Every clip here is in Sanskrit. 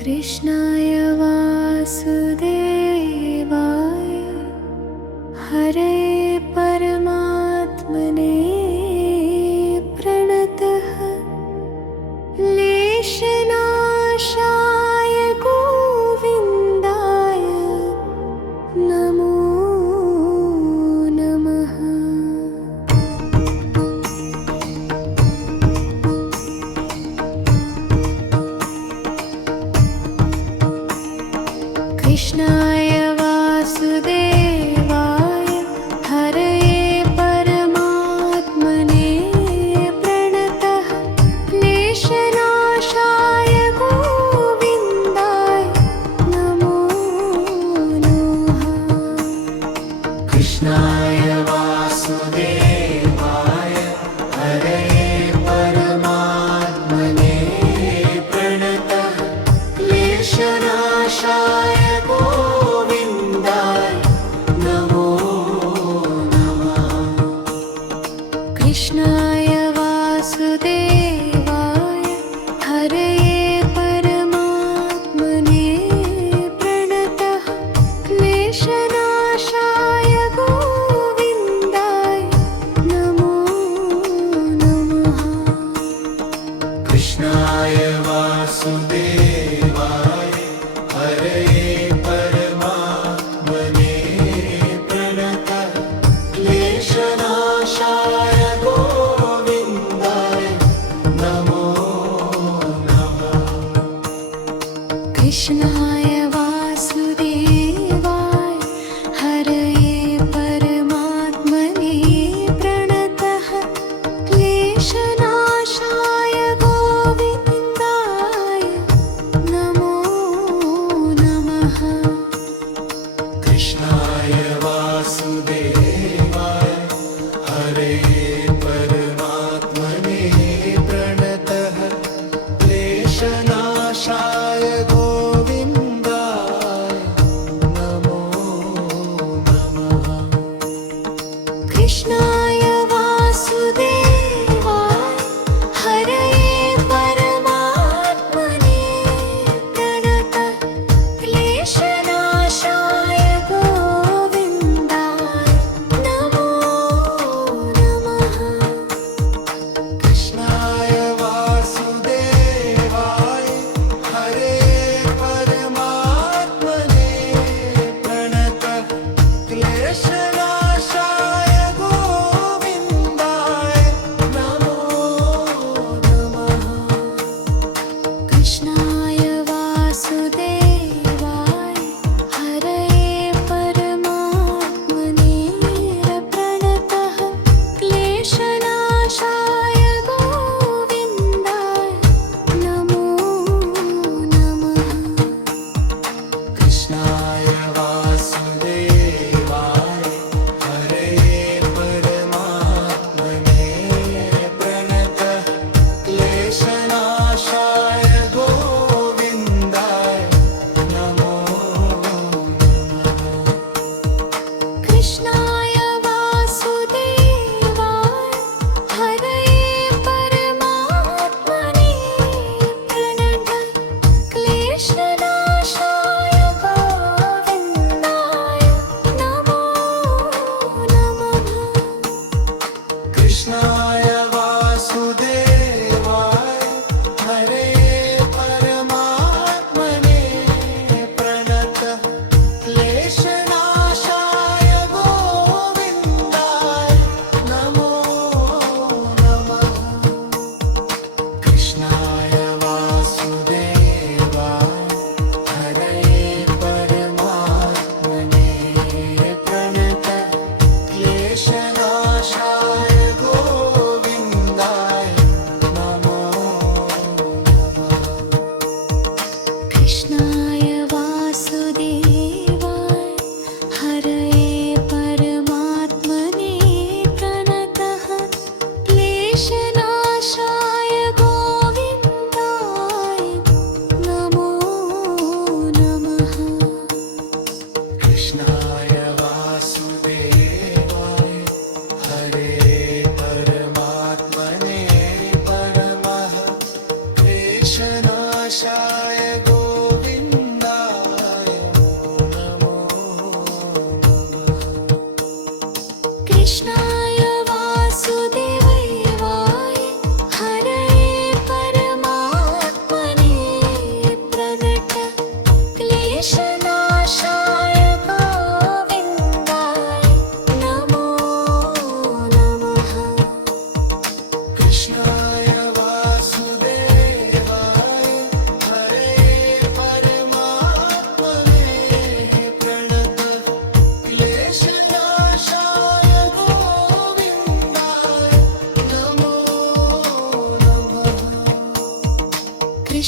कृष्णाय वासुदेवाय हरे परमात्मने प्रणतः क्लेशनाशाय गोविन्दाय नमो नमः। कृष्णाय वासुदेवाय हरे परमात्मने प्रणतः क्लेशनाशाय गोविन्दाय नमो नमः। कृष्णाय वासुदेवाय हरे परमात्मने प्रणतः क्लेशनाशाय गोविन्दाय नमो नमः। कृष्णाय वासुदेवाय हरे परमात्मने प्रणतः क्लेशनाशाय गोविन्दाय नमो नमः। कृष्णाय वासुदेवाय हरे परमात्मने प्रणतः क्लेशनाशाय गोविन्दाय नमो नमः। कृष्णाय वासुदेवाय हरे परमात्मने प्रणतः क्लेशनाशाय गोविन्दाय नमो नमः। कृष्णाय वासुदेवाय हरे परमात्मने प्रणतः क्लेशनाशाय गोविन्दाय नमो नमः। कृष्णाय वासुदेवाय हरे परमात्मने प्रणतः क्लेशनाशाय गोविन्दाय नमो नमः। कृष्णाय वासुदेवाय हरे परमात्मने प्रणतः क्लेशनाशाय गोविन्दाय नमो नमः। कृष्णाय वासुदेवाय हरे परमात्मने प्रणतः क्लेशनाशाय गोविन्दाय नमो नमः। कृष्णाय वासुदेवाय हरे परमात्मने प्रणतः क्लेशनाशाय गोविन्दाय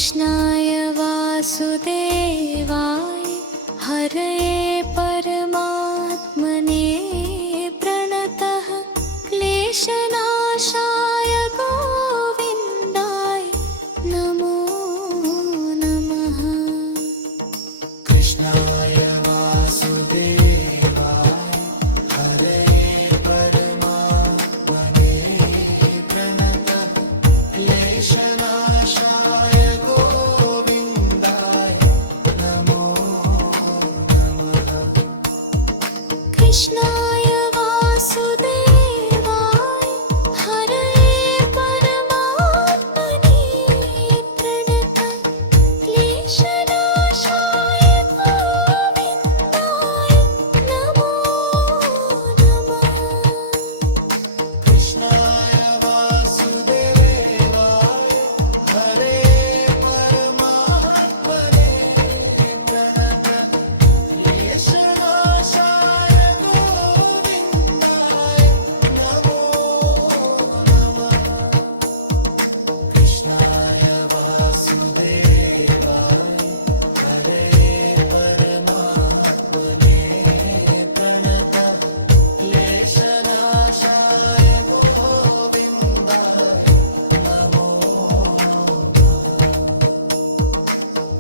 कृष्णाय वासुदेवाय हरये परमात्मने प्रणतः क्लेशनाशाय गोविन्दाय नमो नमः कृष्णाय वासुदेवाय हरये परमात्मने प्रणतः क्लेशनाशाय गोविन्दाय नमो नमः कृष्णाय वासुदेवाय हरये परमात्मने प्रणतः क्लेशनाशाय गोविन्दाय नमो नमः कृष्णाय वासुदेवाय हरे परमात्मने प्रणतः क्लेशनाशाय गोविन्दाय नमो नमः कृष्णाय वासुदेवाय हरे परमात्मने प्रणतः क्लेशनाशाय गोविन्दाय नमो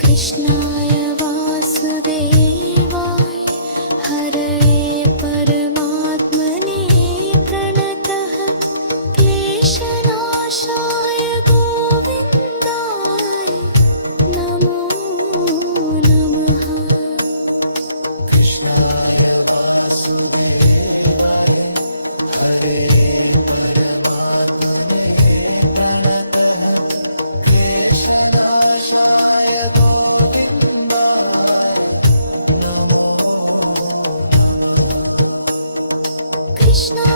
कृष्णाय वासुदेवाय हरये परमात्मने प्रणतः क्लेशनाशाय गोविन्दाय नमो नमः कृष्णाय वासुदेवाय हरे परमात्मने प्रणतः क्लेशनाशाय गोविन्दाय नमो नमः कृष्णाय